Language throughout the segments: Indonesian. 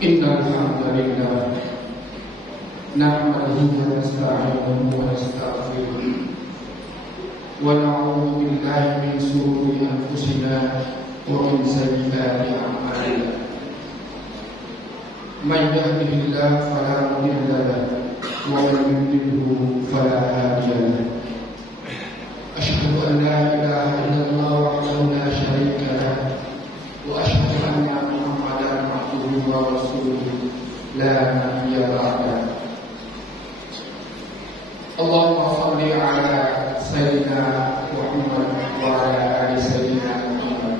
Innal hamdalillah nahmaduhu wa nasta'inuhu wa nastaghfiruh wa na'udzu billahi min shururi anfusina wa min sayyiati a'malina. Man yahdihillahu fala mudilla lahu wa man yudlilhu fala hadiya lahu. Asyhadu an la ilaha illallah wahdahu la syarika lahu wa asyhadu anna Muhammadan abduhu wa rasuluhu la nabiyya ba'dahu. Allahumma shalli ala sayyidina Muhammad wa ala ali sayyidina Muhammad.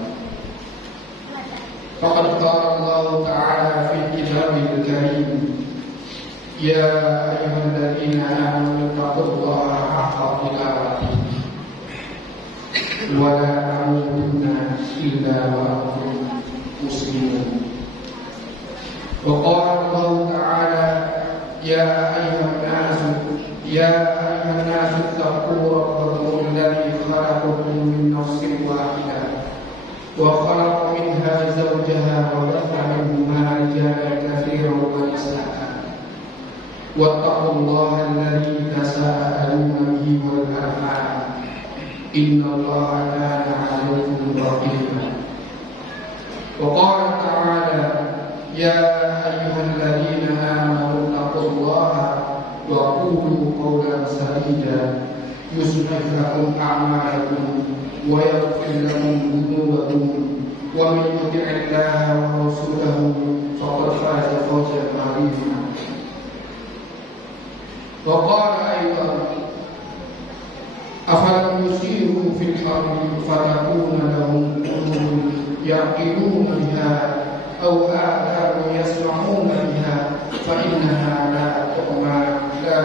Faqad qala Allah ta'ala fi kitabil karim, ya ayyuhalladzina amanu taqullaha haqqa tuqatih wa la tamutunna illa wa antum muslimun. Wa qala Allah ta'ala, ya ayyuhan nas ittaqu rabbakum alladhi khalaqakum min nafsin wahidah wa khalaqa minha zawjaha wa batha minhuma rijalan katsiran wa nisaa. Wattaqullaha alladhi tasaaluna bihi wal arham, innallaha kana 'alaykum raqiba. Wa qala ta'ala, ya ayyuhalladzina amanu taqullaha wa qulu qawlan sadida yuslih lakum a'malakum wa yaghfir lakum dhunubakum wa man yuti'illaha wa rasulahu faqad faza fawzan 'azima. Wa qala aidan, afalam yusiru fil ardi fatakuna lahum qulubun yaqiluna biha aw a'dharun yasma'una biha fa innaha la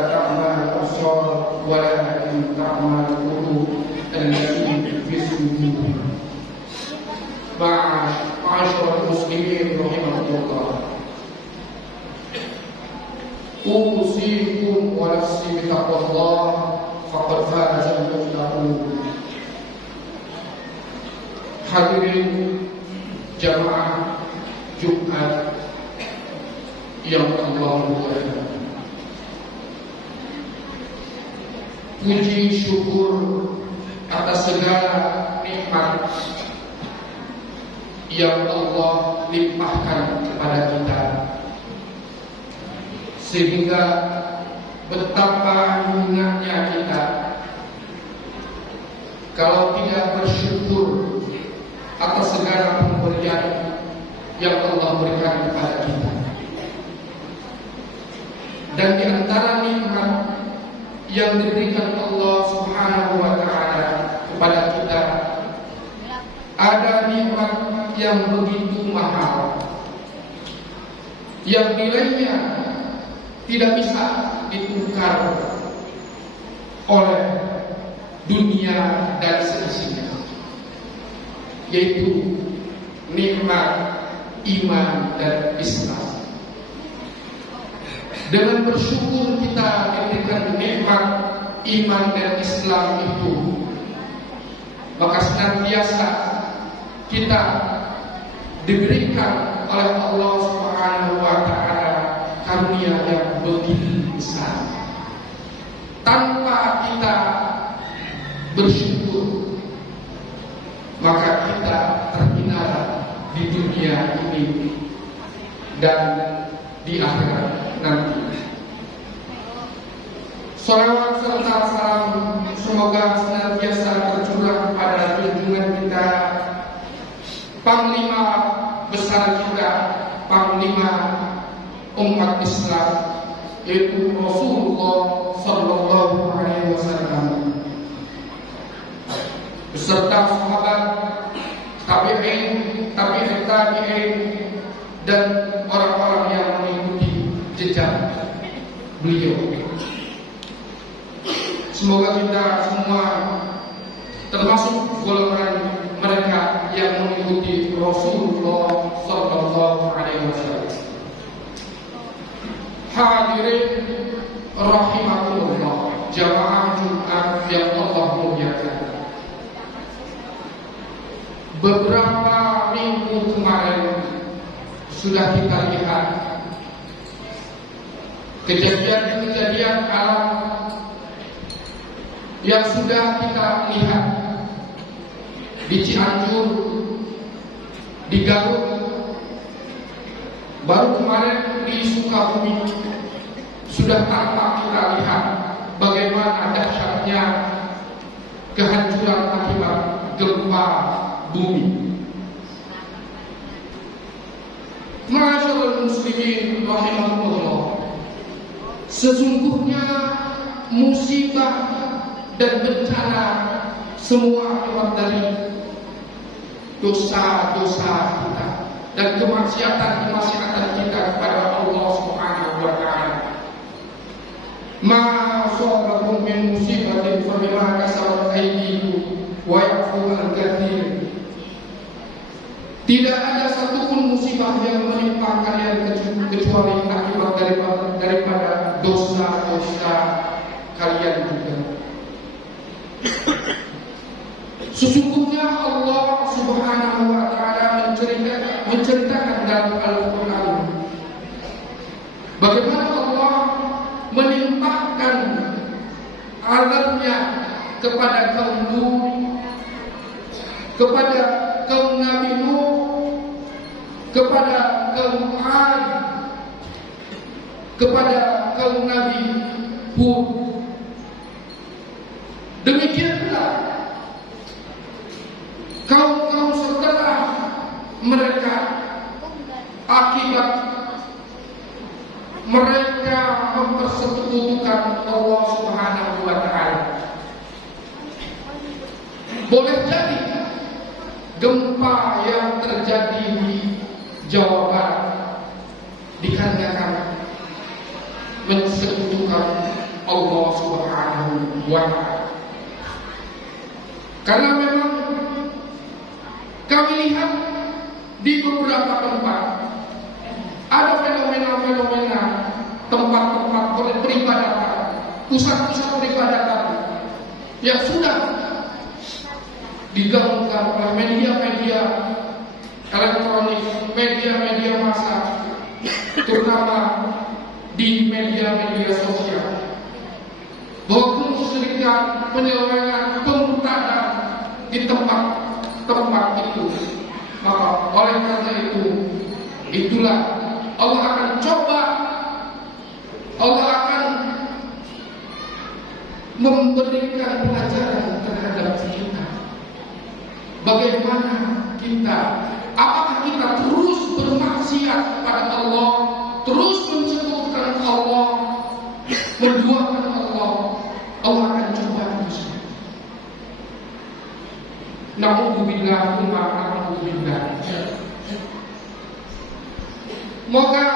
ta'mal absar walakin ta'mal qulub allati fi sudur. Ma'asyiral muslimin rahimakumullah, usikum wa nafsi bittaqwallah faqad faza al-muttaqun. Hadirin jamaah Jumat yang Allah muliakan, puji syukur atas segala nikmat yang Allah limpahkan kepada kita, sehingga betapa hinanya kita kalau tidak bersyukur atas segala pemberian yang Allah berikan kepada kita. Dan di antara nikmat yang diberikan Allah Subhanahu wa ta'ala kepada kita, ada nikmat yang begitu mahal, yang nilainya tidak bisa ditukar oleh dunia dan seisinya, yaitu nikmat iman dan Islam. Dengan bersyukur kita diberikan nikmat iman dan Islam itu, maka senantiasa kita diberikan oleh Allah Subhanahu wa ta'ala karunia yang begitu besar. Tanpa kita bersyukur, maka kita terhina di dunia ini dan di akhirat nanti. Salawat serta salam semoga senantiasa tercurah kepada junjungan kita, Panglima besar kita, Panglima umat Islam, yaitu Rasulullah Sallallahu Alaihi Wasallam, beserta sahabat, tabi'in, tabi'in, dan orang-orang yang mengikuti jejak beliau. Semoga kita semua termasuk golongan mereka yang mengikuti Rasulullah Sallallahu Alaihi Wasallam. Hadirin rahimakumullah, jamaah Jumat yang Allah muliakan. Beberapa minggu kemarin sudah kita lihat kejadian-kejadian alam yang sudah kita lihat di Cianjur, di Garut, baru kemarin di Sukabumi sudah tampak kita lihat bagaimana dahsyatnya kehancuran akibat gempa bumi. Ma'asyiral muslimin rahimahullah, sesungguhnya musibah dan bencana semua akibat dari dosa-dosa kita dan kemaksiatan kita kepada Allah Subhanahu wa taala. Ma asabakum min musibatin fa bima kasabat aydikum wa ya'fu an katsir. Tidak ada satupun musibah yang menimpa kalian kecuali akibat daripada dosa-dosa kalian juga. Sesungguhnya Allah Subhanahu wa taala menceritakan dalam Al-Qur'an bagaimana Allah menimpakan azabnya kepada kaum Nuh, kepada kaum Nabi Nuh, kepada kaum Ad, kepada kaum Nabi Hud. Demikian pula kaum-kaum setelah mereka, akibat mereka mempersekutukan Allah Subhanahu wa taala. Boleh jadi gempa yang terjadi di Jawa Barat dikarenakan mensekutukan Allah Subhanahu wa taala. Karena memang kami lihat di beberapa tempat ada fenomena-fenomena tempat-tempat peribadatan, pusat-pusat peribadatan yang sudah digaungkan oleh media-media elektronik, media-media massa, terutama di media-media sosial, bahwa kemusyrikan, penyelewengan, pemurtadan di tempat itu. Maka oleh karena itulah Allah akan coba, Allah akan memberikan pelajaran terhadap kita. Bagaimana kita, apakah kita terus bermaksiat kepada Allah, terus mensekutukan Allah, menduakan Allah, Allah akan coba itu. Na'udzubillah. Maka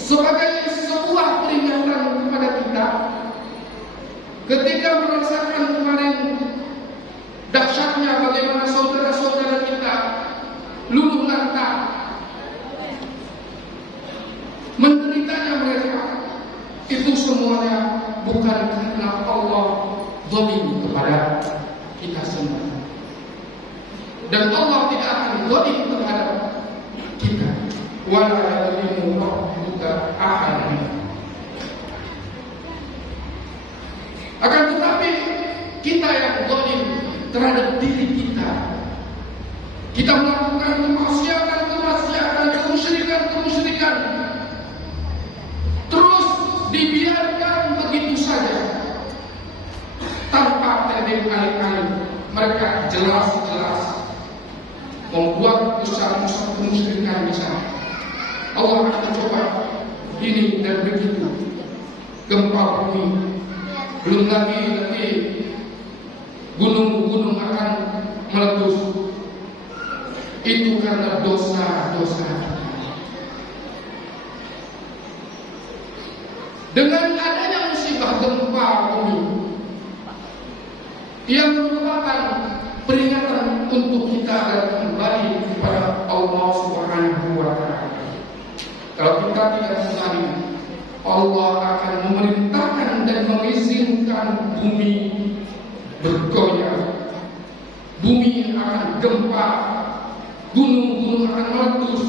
sebagai sebuah peringatan kepada kita, ketika merasakan kemarin dahsyatnya bagaimana saudara-saudara kita luluh lantak, menderitanya mereka, itu semuanya bukan karena Allah zalim kepada kita semua, dan Allah tidak akan zalim terhadap kita. Wala yadlimu rabbuka ahadan. Akan tetapi kita yang zalim terhadap diri kita, kita melakukan kemaksiatan, kemusyrikan, terus dibiarkan begitu saja tanpa terdeng alih-alih. Mereka jelas-jelas membuat usaha-usaha kemusyrikan misalnya. Allah akan coba ini dan begitu, gempa bumi, belum lagi nanti gunung-gunung akan meletus. Itu karena dosa-dosa. Dengan adanya musibah gempa bumi yang merupakan peringatan untuk kita agar kembali kepada Allah Subhanahu wa taala. Kalau kita tidak kembali, Allah akan memerintahkan dan mengizinkan bumi bergoyang, bumi akan gempa, gunung-gunung akan meletus,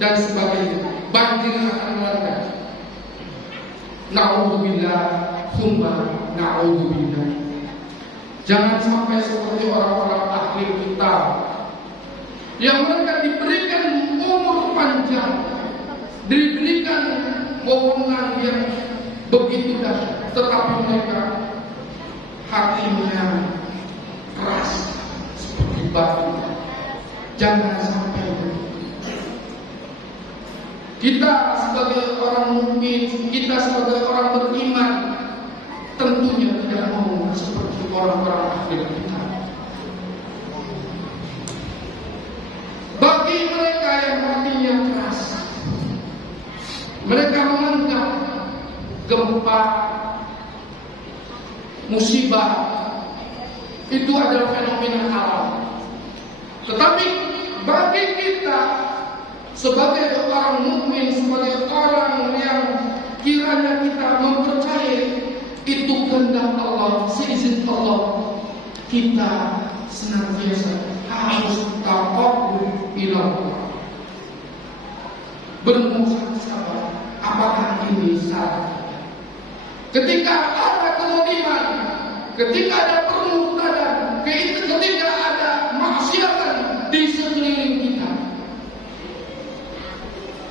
dan sebagainya. Banjir akan melanda. Na'udzubillah, summa na'udzubillah. Jangan sampai seperti orang-orang ahli kitab yang mereka diberikan umur panjang, diberikan wewenang yang begitu dahsyat, tetapi mereka hatinya keras seperti batu. Jangan sampai kita sebagai orang mukmin, kita sebagai orang beriman, tentunya tidak mau seperti orang-orang ahli kitab. Bagi mereka yang hatinya keras, mereka menganggap gempa, musibah itu adalah fenomena alam. Tetapi bagi kita sebagai orang mukmin, sebagai orang yang kiranya kita mempercayai itu kehendak Allah, seizin Allah, kita senantiasa harus taqarrub ila Allah, bermuhasabah apakah ini salah. Ketika ada kezaliman, ketika ada permurtadan, ketika ada maksiatan di sekeliling kita,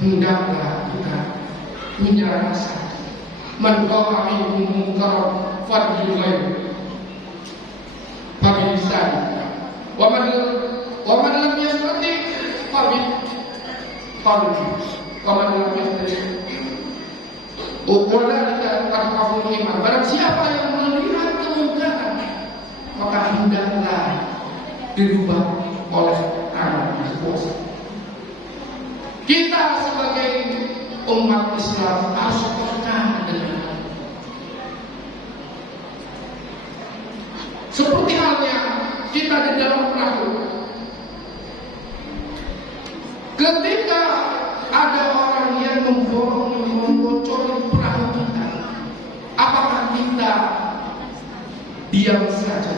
hendaklah kita punya rasa man ra'a minkum munkaran falyughayyirhu bilisan wa man lam yastati qalbi wa man lam yastati ulaika al-kafirun iman. Barang siapa yang melihat kemungkaran, maka hendaklah dirubah oleh tangan kuasa. Kita sebagai umat Islam harus peka dengan seperti halnya kita di dalam perahu. Ketika ada orang yang membocori perahu kita, apakah kita diam saja?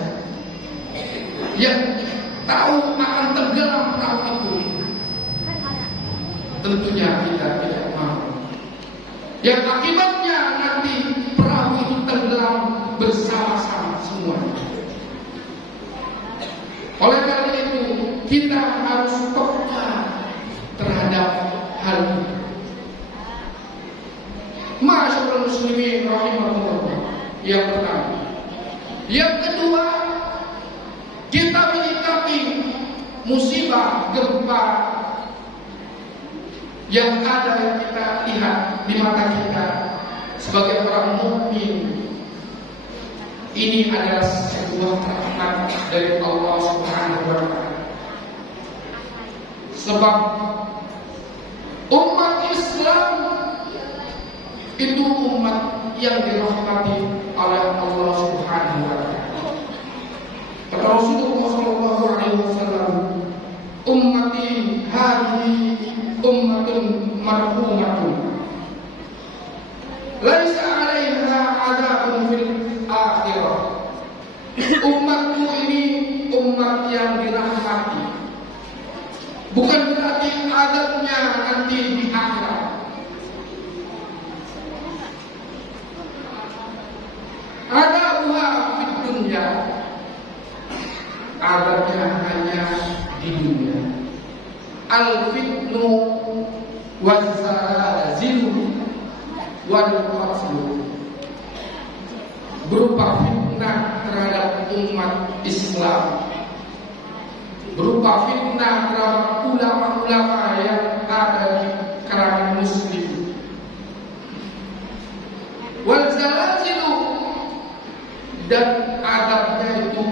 Yang tahu akan tenggelam perahu itu, tentunya kita tidak mau. Yang akibatnya nanti perahu itu tenggelam bersama-sama semuanya. Oleh karena itu kita harus peka terhadap hal ini. Ma'asyiral muslimin rahimahullah. Yang pertama. Yang kedua, kita menyikapi musibah gempa yang ada yang kita lihat di mata kita sebagai orang mukmin. Ini adalah sebuah rahmat dari Allah Subhanahu wa taala. Sebab umat Islam itu umat yang dirahmati oleh Allah Subhanahu wa taala. Kata Rasulullah sallallahu alaihi wasallam, ummati hadhihi ummatun marhumatun laisa 'alaiha 'adzabun fil akhirah. Umatku ini umat yang dirahmati, bukan berarti azabnya nanti di akhirat. Adabuha fid dunya, azabnya hanya di dunia. Al-fitnu waz-zalzilu wal-qatlu, berupa fitnah terhadap umat Islam, berupa fitnah terhadap ulama-ulama yang ada di kalangan muslim. Wal-zalzilu, dan adabnya itu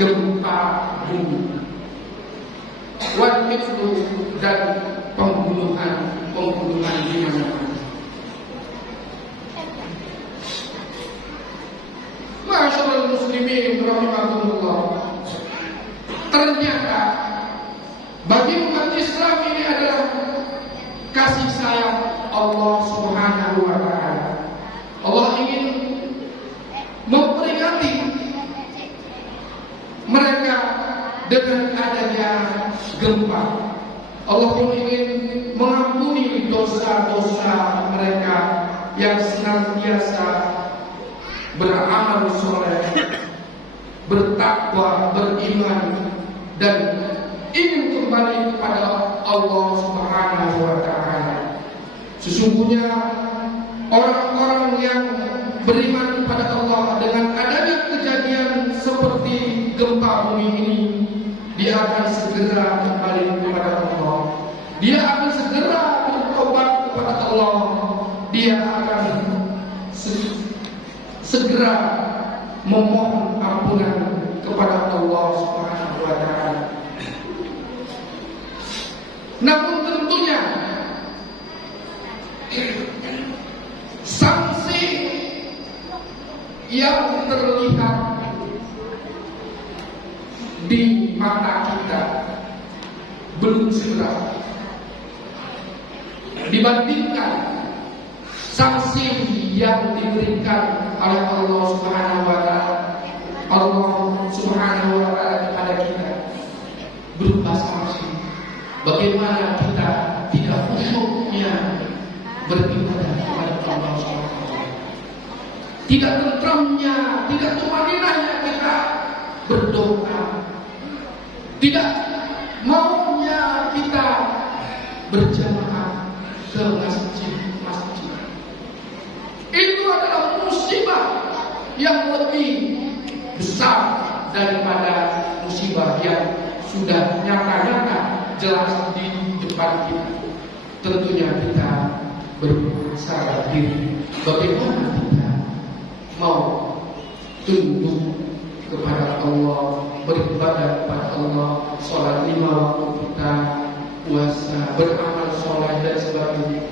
gempa bumi. Wal-qatlu, dan pembunuhan di mana-mana. Ma'asyiral muslimin rahimahumullah. Ternyata bagi umat Islam ini adalah kasih sayang Allah Subhanahu wa taala. Allah ingin memperingati mereka dengan adanya gempa, Allah pun ingin mengampuni dosa-dosa mereka yang senantiasa beramal soleh, bertakwa, beriman, dan ingin kembali kepada Allah Subhanahu wa Ta'ala. Sesungguhnya orang-orang yang beriman kepada Allah dengan adanya kejadian seperti gempa bumi ini, dia akan segera kembali kepada Allah. Dia akan segera bertobat kepada Allah. Dia akan segera memohon ampunan kepada Allah Subhanahu wa Ta'ala. Namun tentunya sanksi yang terlihat di mata kita belum segera dibandingkan sanksi yang diberikan oleh Allah Subhanahu wa Ta'ala. Allah Subhanahu wa Ta'ala kepada kita berupa sanksi. Bagaimana kita tidak khusyuknya beribadah kepada Allah Subhanahu wa Ta'ala, tidak tentramnya, tidak tumaninahnya kita berdoa, tidak maunya kita berjamaah ke masjid-masjid. Itu adalah musibah yang lebih besar daripada musibah yang sudah nyata-nyata jelas di depan kita. Tentunya kita bersadar diri bagaimana kita mau tunduk kepada Allah, beribadah kepada Allah, sholat 5 waktu kita, puasa, beramal soleh dan sebagainya.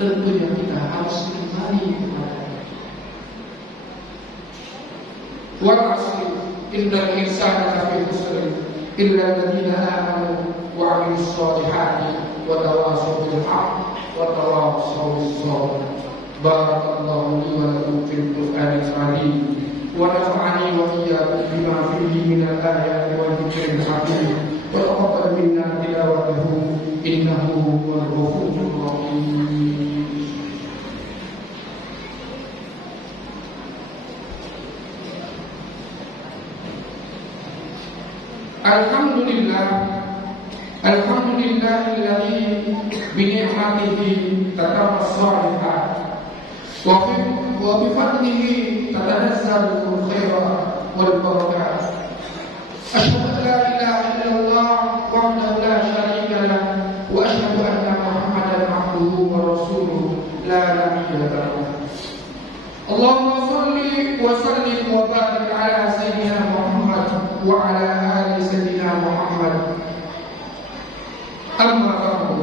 Tentunya kita harus kembali kepada Allah. Wal 'asri innal insana lafi khusr illa alladziina aamanu wa 'amilus shalihati wa tawashaw bil haqq wa tawashaw bis sabr. Barakallahu li wa lakum fil Qur'anil 'azim wa nafa'ani wa iyyakum bima fihi minal ayati wal dhikril hakim wa taqabbal minna tilawatahu innahu huwal ghafurur rahim. Alhamdulillahilladzi bi ni'matihi tatammu shalihat wa bi fadlihi tatanazzalu khairat wal barakat. Asyhadu an la ilaha illallah wahdahu la syarika lah wa asyhadu anna Muhammadan abduhu wa rasuluhu la nabiyya lahu. Allahumma shalli wa sallim wa barik ala sayyidina Muhammad wa ala ali sayyidina Muhammad. Amma ba'du.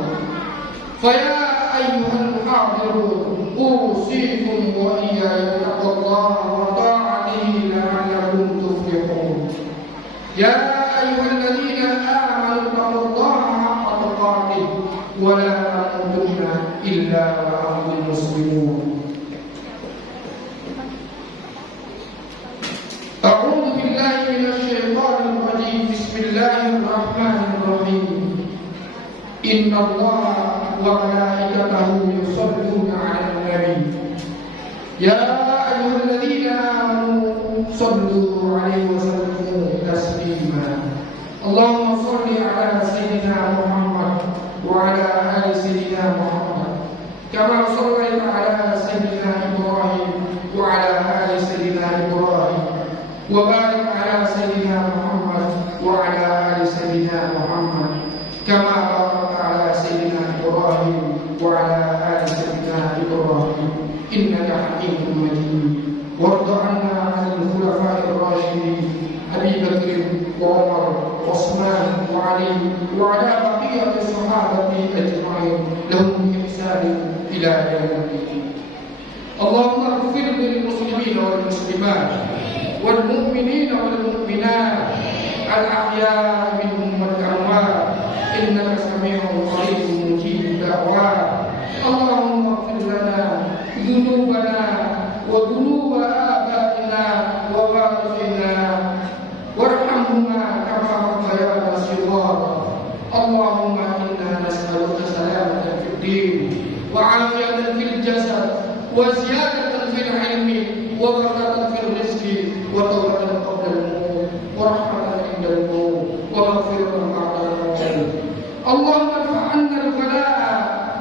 Fa ya ayyuhal hadirun usikum wa iyaya bittaqwallahi wa ta'atihi la'allakum tuflihun. Ya ayyuhalladzina amanu taqullaha haqqa tuqatih wa la tamutunna illa wa antum muslimun. A'udzu billahi minasy syaithanir rajim. Bismillahirrahmanir rahim. Innallaha wa malaikatahu yusholluna 'alan nabi. Ya ayyuhalladzina amanu shallu 'alaihi wa sallimu taslima. Allahumma shalli 'ala sayyidina Muhammad wa 'ala ali sayyidina Muhammad kama shallaita 'ala sayyidina Ibrahim wa 'ala ali sayyidina Ibrahim wa barik 'ala sayyidina Muhammad wa 'ala ali sayyidina Muhammad kama barakta 'ala sayyidina Ibrahim wa 'ala ali sayyidina Ibrahim innaka Hamidum Majid. Warḍa 'anna 'anil khulafa'ir rasyidin Abi Bakr wa Umar wa Utsman wa Ali wa 'ala baqiyati sahabati ajma'in lahum bi ihsan ila yaumil. Allahumma ighfir lil muslimina wal muslimat wal mu'minina wal mu'minat al ahya'i minhum wal amwat innaka sami'un qaribun mujibud da'wat. Allahumma ighfir lana dhunubana wa dhunuba abaina wa walidina warhamhuma kama rabbayana shighara. اللهم إنا نسألك سلامة في الدين وعافية في الجسد وزيادة في العلم وبركة في الرزق وتوبة قبل الموت ورحمة عند الموت ومغفرة بعد الموت. اللهم ارفع عنا البلاء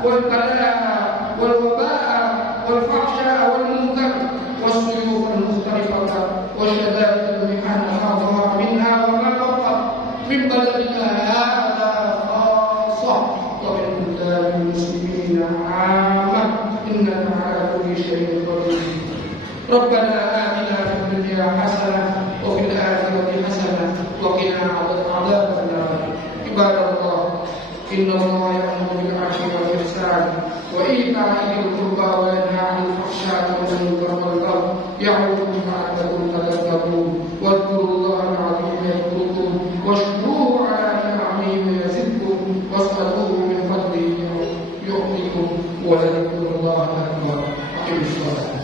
والبلاء والوباء والفحشاء والمنكر والسيوف المختلفة والشدائد المحن ما ظهر منها وما بطن من بلدنا هذا خاصة ومن بلاد المسلمين عامة إنك على كل شيء قدير. ربنا آتنا في الدنيا حسنة وفي الآخرة حسنة وقنا عذاب النار. عباد الله إن الله يأمر بالعدل والإحسان وإيتاء ذي القربى وينهى عن الفحشاء والمنكر والبغي يعظكم لعلكم تذكرون. واذكروا الله العظيم يذكركم واشكروه على نعمه يزدكم واسألوه من فضله يعطيكم ولذكر الله أكبر. أقيموا الصلاة.